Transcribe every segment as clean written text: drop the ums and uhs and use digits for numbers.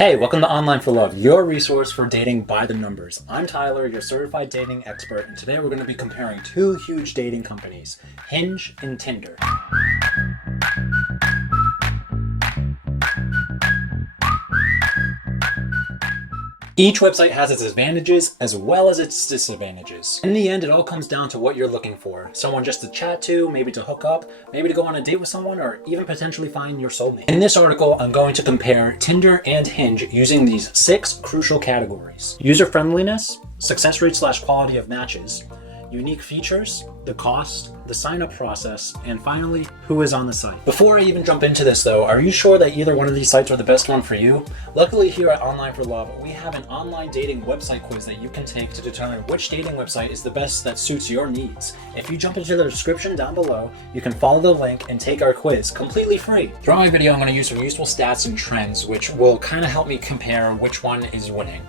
Hey, welcome to Online for Love, your resource for dating by the numbers. I'm Tyler, your certified dating expert, and today we're going to be comparing two huge dating companies, Hinge and Tinder. Each website has its advantages as well as its disadvantages. In the end, it all comes down to what you're looking for. Someone just to chat to, maybe to hook up, maybe to go on a date with someone, or even potentially find your soulmate. In this article, I'm going to compare Tinder and Hinge using these 6 crucial categories: user friendliness, success rate / quality of matches, unique features, the cost, the sign-up process, and finally, who is on the site. Before I even jump into this though, are you sure that either one of these sites are the best one for you? Luckily here at Online for Love, we have an online dating website quiz that you can take to determine which dating website is the best that suits your needs. If you jump into the description down below, you can follow the link and take our quiz completely free. Throughout my video, I'm going to use some useful stats and trends, which will kind of help me compare which one is winning.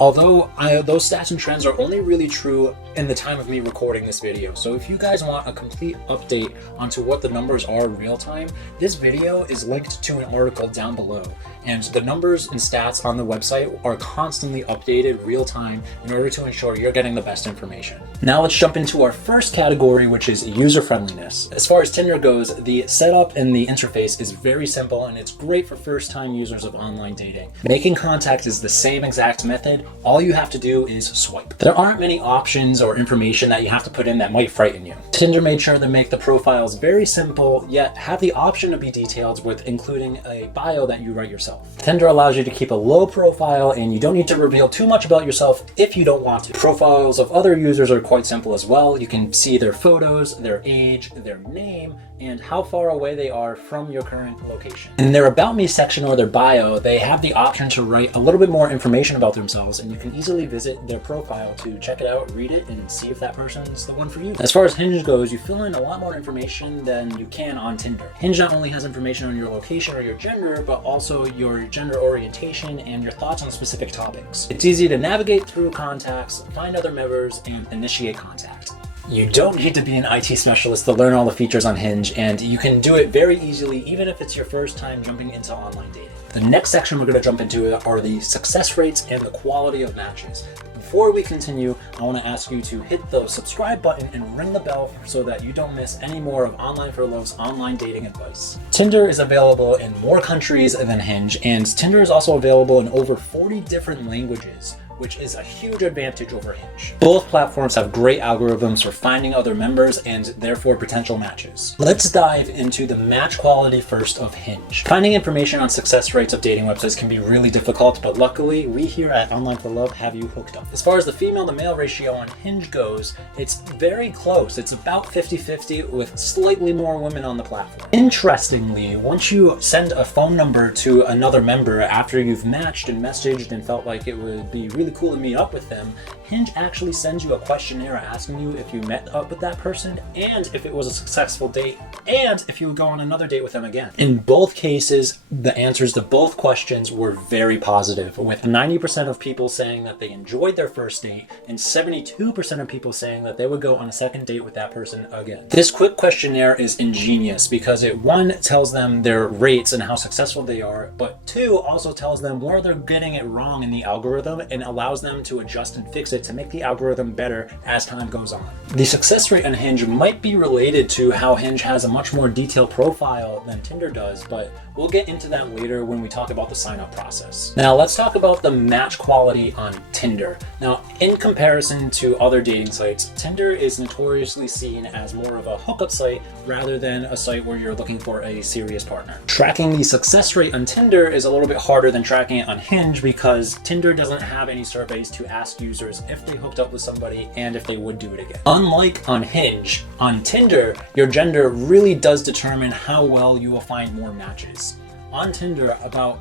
Although those stats and trends are only really true in the time of me recording this video. So if you guys want a complete update onto what the numbers are in real time, this video is linked to an article down below. And the numbers and stats on the website are constantly updated real time in order to ensure you're getting the best information. Now let's jump into our first category, which is user friendliness. As far as Tinder goes, the setup and the interface is very simple and it's great for first-time users of online dating. Making contact is the same exact method. All you have to do is swipe. There aren't many options or information that you have to put in that might frighten you. Tinder made sure to make the profiles very simple, yet have the option to be detailed with including a bio that you write yourself. Tinder allows you to keep a low profile and you don't need to reveal too much about yourself if you don't want to. Profiles of other users are quite simple as well. You can see their photos, their age, their name, and how far away they are from your current location. In their About Me section or their bio, they have the option to write a little bit more information about themselves, and you can easily visit their profile to check it out, read it, and see if that person's the one for you. As far as Hinge goes, you fill in a lot more information than you can on Tinder. Hinge not only has information on your location or your gender, but also your gender orientation and your thoughts on specific topics. It's easy to navigate through contacts, find other members, and initiate contact. You don't need to be an IT specialist to learn all the features on Hinge, and you can do it very easily even if it's your first time jumping into online dating. The next section we're going to jump into are the success rates and the quality of matches. Before we continue, I want to ask you to hit the subscribe button and ring the bell so that you don't miss any more of Online for Love's online dating advice. Tinder is available in more countries than Hinge, and Tinder is also available in over 40 different languages, which is a huge advantage over Hinge. Both platforms have great algorithms for finding other members and therefore potential matches. Let's dive into the match quality first of Hinge. Finding information on success rates of dating websites can be really difficult, but luckily we here at Online for Love have you hooked up. As far as the female to male ratio on Hinge goes, it's very close. It's about 50-50 with slightly more women on the platform. Interestingly, once you send a phone number to another member after you've matched and messaged and felt like it would be really cool to meet up with them, Hinge actually sends you a questionnaire asking you if you met up with that person and if it was a successful date and if you would go on another date with them again. In both cases, the answers to both questions were very positive, with 90% of people saying that they enjoyed their first date and 72% of people saying that they would go on a second date with that person again. This quick questionnaire is ingenious because it, 1, tells them their rates and how successful they are, but 2, also tells them where they're getting it wrong in the algorithm and allows them to adjust and fix it to make the algorithm better as time goes on. The success rate on Hinge might be related to how Hinge has a much more detailed profile than Tinder does, but we'll get into that later when we talk about the sign-up process. Now let's talk about the match quality on Tinder. Now, in comparison to other dating sites, Tinder is notoriously seen as more of a hookup site rather than a site where you're looking for a serious partner. Tracking the success rate on Tinder is a little bit harder than tracking it on Hinge because Tinder doesn't have any surveys to ask users if they hooked up with somebody and if they would do it again. Unlike on Hinge, on Tinder, your gender really does determine how well you will find more matches. On Tinder,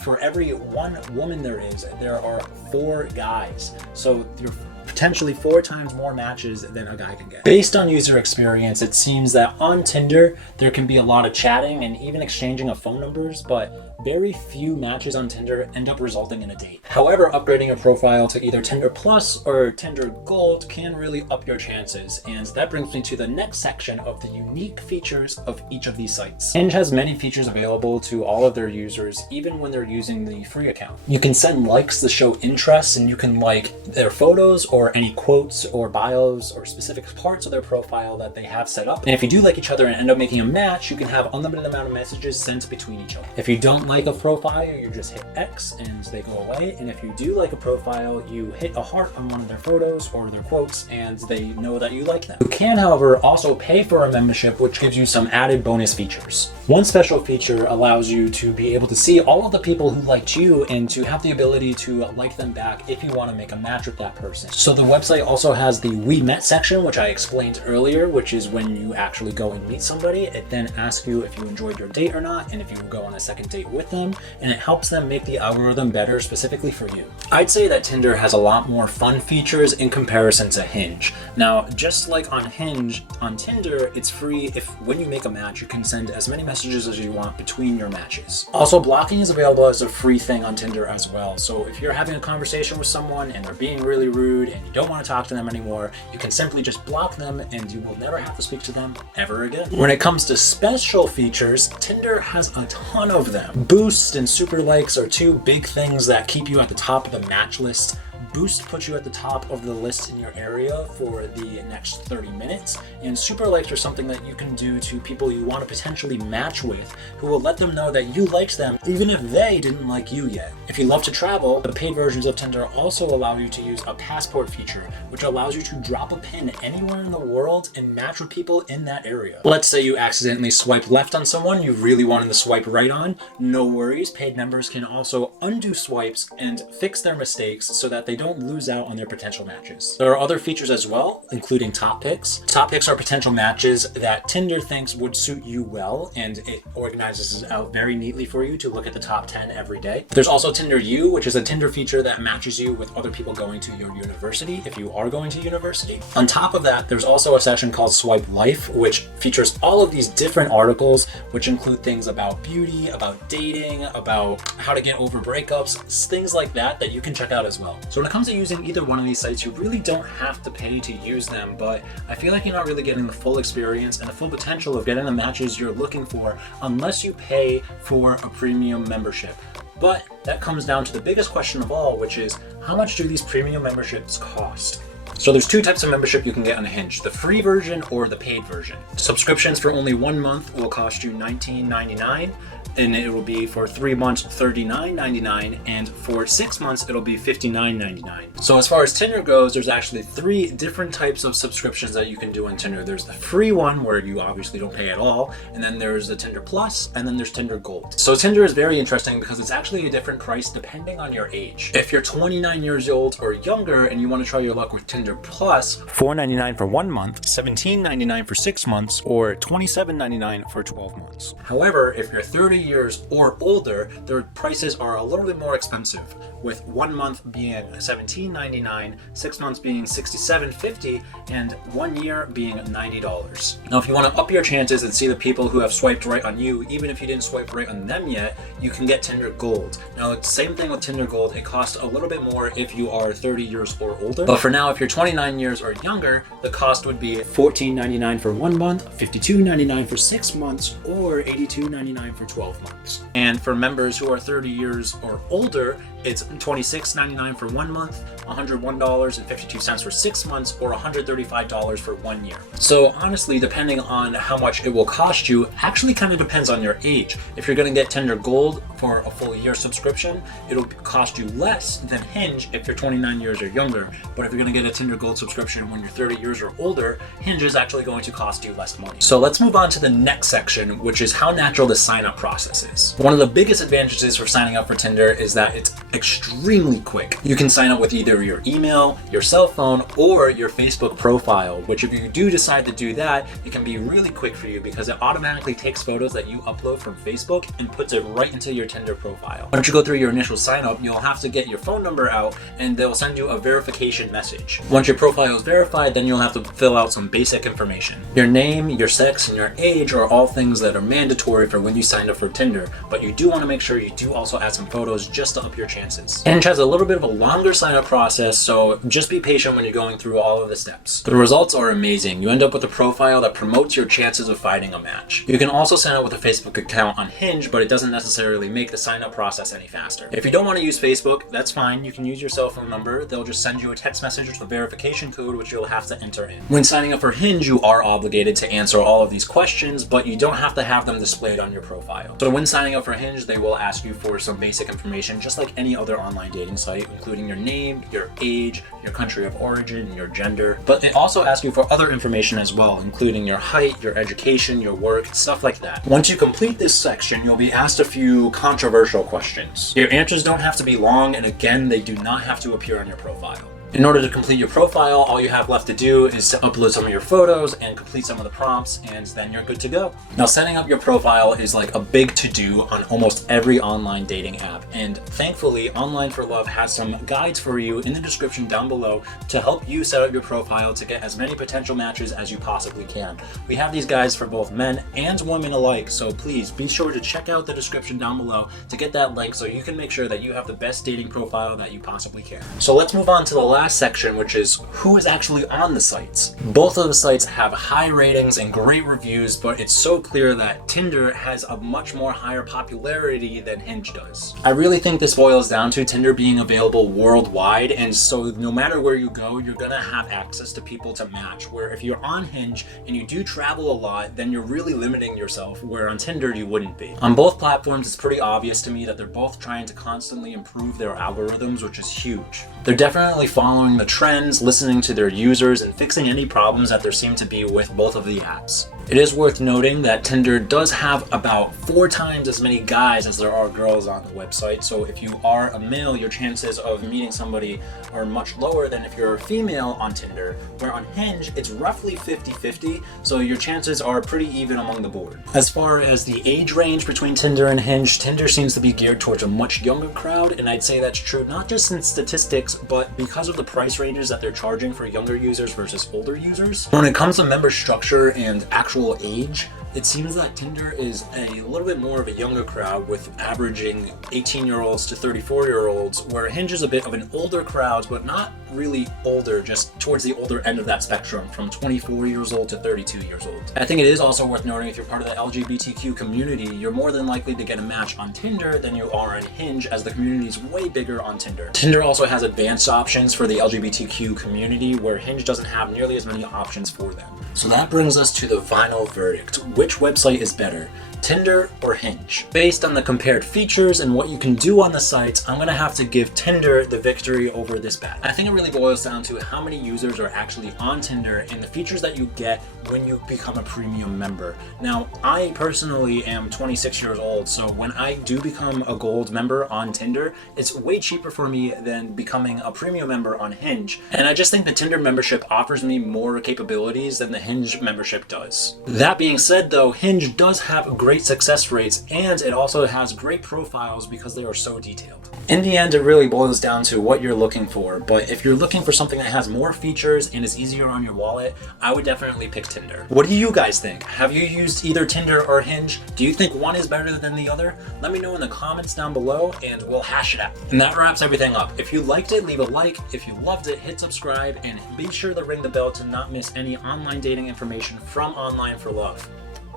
for every 1 woman there are 4 guys. So your potentially 4 times more matches than a guy can get. Based on user experience, it seems that on Tinder, there can be a lot of chatting and even exchanging of phone numbers, but very few matches on Tinder end up resulting in a date. However, upgrading a profile to either Tinder Plus or Tinder Gold can really up your chances, and that brings me to the next section of the unique features of each of these sites. Hinge has many features available to all of their users, even when they're using the free account. You can send likes to show interest, and you can like their photos or any quotes or bios or specific parts of their profile that they have set up. And if you do like each other and end up making a match, you can have unlimited amount of messages sent between each other. If you don't like a profile, you just hit X and they go away. And if you do like a profile, you hit a heart on one of their photos or their quotes and they know that you like them. You can, however, also pay for a membership, which gives you some added bonus features. One special feature allows you to be able to see all of the people who liked you and to have the ability to like them back if you want to make a match with that person. So the website also has the We Met section, which I explained earlier, which is when you actually go and meet somebody. It then asks you if you enjoyed your date or not, and if you go on a second date with them, and it helps them make the algorithm better specifically for you. I'd say that Tinder has a lot more fun features in comparison to Hinge. Now, just like on Hinge, on Tinder, it's free if when you make a match, you can send as many messages as you want between your matches. Also, blocking is available as a free thing on Tinder as well. So if you're having a conversation with someone and they're being really rude and you don't want to talk to them anymore, you can simply just block them and you will never have to speak to them ever again. When it comes to special features, Tinder has a ton of them. Boost and super likes are 2 big things that keep you at the top of the match list. Boost puts you at the top of the list in your area for the next 30 minutes, and super likes are something that you can do to people you want to potentially match with, who will let them know that you liked them even if they didn't like you yet. If you love to travel, the paid versions of Tinder also allow you to use a passport feature, which allows you to drop a pin anywhere in the world and match with people in that area. Let's say you accidentally swipe left on someone you really wanted to swipe right on. No worries, paid members can also undo swipes and fix their mistakes so that they don't lose out on their potential matches. There are other features as well, including top picks. Top picks are potential matches that Tinder thinks would suit you well, and it organizes out very neatly for you to look at the top 10 every day. There's also Tinder U, which is a Tinder feature that matches you with other people going to your university if you are going to university. On top of that, there's also a section called Swipe Life, which features all of these different articles, which include things about beauty, about dating, about how to get over breakups, things like that you can check out as well. So when it comes to using either one of these sites, you really don't have to pay to use them, but I feel like you're not really getting the full experience and the full potential of getting the matches you're looking for unless you pay for a premium membership. But that comes down to the biggest question of all, which is how much do these premium memberships cost? So there's 2 types of membership you can get on Hinge, the free version or the paid version. Subscriptions for only 1 month will cost you $19.99. And it will be for 3 months $39.99, and for 6 months it'll be $59.99. So as far as Tinder goes, there's actually 3 different types of subscriptions that you can do on Tinder. There's the free one where you obviously don't pay at all, and then there's the Tinder Plus, and then there's Tinder Gold. So Tinder is very interesting because it's actually a different price depending on your age. If you're 29 years old or younger and you want to try your luck with Tinder Plus, $4.99 for 1 month, $17.99 for 6 months, or $27.99 for 12 months. However, if you're 30 years or older, their prices are a little bit more expensive, with 1 month being $17.99, 6 months being $67.50, and 1 year being $90. Now, if you want to up your chances and see the people who have swiped right on you, even if you didn't swipe right on them yet, you can get Tinder Gold. Now, it's the same thing with Tinder Gold. It costs a little bit more if you are 30 years or older, but for now, if you're 29 years or younger, the cost would be $14.99 for 1 month, $52.99 for 6 months, or $82.99 for 12 months. And for members who are 30 years or older, it's $26.99 for 1 month, $101.52 for 6 months, or $135 for 1 year. So honestly, depending on how much it will cost you, actually kind of depends on your age. If you're going to get Tinder Gold for a full year subscription, it'll cost you less than Hinge if you're 29 years or younger. But if you're going to get a Tinder Gold subscription when you're 30 years or older, Hinge is actually going to cost you less money. So let's move on to the next section, which is how natural the sign-up process is. One of the biggest advantages for signing up for Tinder is that it's extremely quick. You can sign up with either your email, your cell phone, or your Facebook profile, which if you do decide to do that, it can be really quick for you because it automatically takes photos that you upload from Facebook and puts it right into your Tinder profile. Once you go through your initial sign up, you'll have to get your phone number out and they'll send you a verification message. Once your profile is verified, then you'll have to fill out some basic information. Your name, your sex, and your age are all things that are mandatory for when you sign up for Tinder, but you do want to make sure you do also add some photos just to up your chances. Hinge has a little bit of a longer sign up process, so just be patient when you're going through all of the steps. The results are amazing. You end up with a profile that promotes your chances of finding a match. You can also sign up with a Facebook account on Hinge, but it doesn't necessarily make the sign up process any faster. If you don't want to use Facebook, that's fine. You can use your cell phone number. They'll just send you a text message with a verification code, which you'll have to enter in. When signing up for Hinge, you are obligated to answer all of these questions, but you don't have to have them displayed on your profile. So when signing up for Hinge, they will ask you for some basic information, just like any other online dating site, including your name, your age, your country of origin, your gender. But it also asks you for other information as well, including your height, your education, your work, stuff like that. Once you complete this section, you'll be asked a few controversial questions. Your answers don't have to be long, and again, they do not have to appear on your profile. In order to complete your profile, all you have left to do is to upload some of your photos and complete some of the prompts, and then you're good to go. Now, setting up your profile is like a big to-do on almost every online dating app, and thankfully, Online for Love has some guides for you in the description down below to help you set up your profile to get as many potential matches as you possibly can. We have these guides for both men and women alike, so please be sure to check out the description down below to get that link so you can make sure that you have the best dating profile that you possibly can. So let's move on to the last section, which is who is actually on the sites. Both of the sites have high ratings and great reviews, but it's so clear that Tinder has a much more higher popularity than Hinge does. I really think this boils down to Tinder being available worldwide, and so no matter where you go, you're gonna have access to people to match, where if you're on Hinge and you do travel a lot, then you're really limiting yourself, where on Tinder you wouldn't be. On both platforms, it's pretty obvious to me that they're both trying to constantly improve their algorithms, which is huge. They're definitely following the trends, listening to their users, and fixing any problems that there seem to be with both of the apps. It is worth noting that Tinder does have about 4 times as many guys as there are girls on the website, so if you are a male, your chances of meeting somebody are much lower than if you're a female on Tinder, where on Hinge, it's roughly 50-50, so your chances are pretty even among the board. As far as the age range between Tinder and Hinge, Tinder seems to be geared towards a much younger crowd, and I'd say that's true not just in statistics, but because of the price ranges that they're charging for younger users versus older users. When it comes to member structure and actual age, it seems that Tinder is a little bit more of a younger crowd, with averaging 18-year-olds to 34-year-olds, where Hinge is a bit of an older crowd, but not really older, just towards the older end of that spectrum, from 24 years old to 32 years old. I think it is also worth noting, if you're part of the LGBTQ community, you're more than likely to get a match on Tinder than you are on Hinge, as the community is way bigger on Tinder. Tinder also has advanced options for the LGBTQ community, where Hinge doesn't have nearly as many options for them. So that brings us to the final verdict. Which website is better, Tinder or Hinge? Based on the compared features and what you can do on the sites, I'm gonna have to give Tinder the victory over this bet. I think it really boils down to how many users are actually on Tinder and the features that you get when you become a premium member. Now, I personally am 26 years old, so when I do become a gold member on Tinder, it's way cheaper for me than becoming a premium member on Hinge. And I just think the Tinder membership offers me more capabilities than the Hinge membership does. That being said though, Hinge does have great success rates, and it also has great profiles because they are so detailed. In the end, it really boils down to what you're looking for, but if you're looking for something that has more features and is easier on your wallet, I would definitely pick Tinder. What do you guys think? Have you used either Tinder or Hinge? Do you think one is better than the other? Let me know in the comments down below and we'll hash it out. And that wraps everything up. If you liked it, leave a like. If you loved it, hit subscribe, and be sure to ring the bell to not miss any online dating information from Online for Love.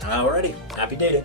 Alrighty, happy dating.